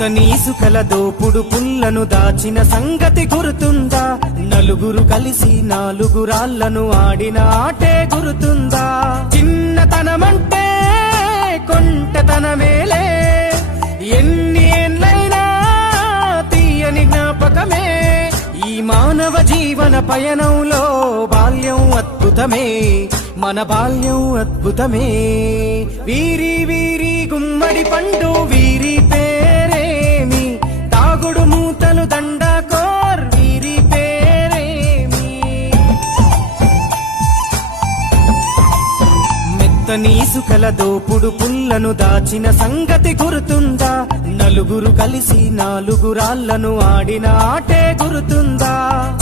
మెత్తని ఇసుకల దోపుడు పుల్లను దాచిన సంగతి గుర్తుందా? నలుగురు కలిసి నాలుగు రాళ్లను ఆడిన ఆటే గుర్తుందా? చిన్నతనమంటే కొంటతనమేలే, ఎన్ని ఏళ్ళైనా తీయని జ్ఞాపకమే. ఈ మానవ జీవన పయనంలో బాల్యం అద్భుతమే, మన బాల్యం అద్భుతమే. వీరి వీరి గుమ్మడి పండు వీరి పేరేమి, తాగుడు మూతలు దండాకోర్ వీరి పేరేమి. మెత్తని ఇసుకల దోపుడు పుల్లను దాచిన సంగతి గుర్తుందా? నలుగురు కలిసి నాలుగు రాళ్లను ఆడిన ఆటే గుర్తుందా?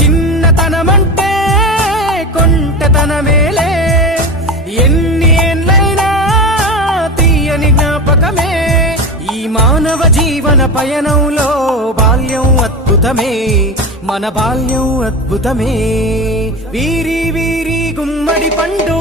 చిన్నతనమంటే కొంటతనమేలే, ఎన్ని ఏళ్ళైనా తీయని జ్ఞాపకమే. ఈ మానవ జీవన పయనంలో బాల్యం అద్భుతమే, మన బాల్యం అద్భుతమే. వీరి వీరి గుమ్మడి పండు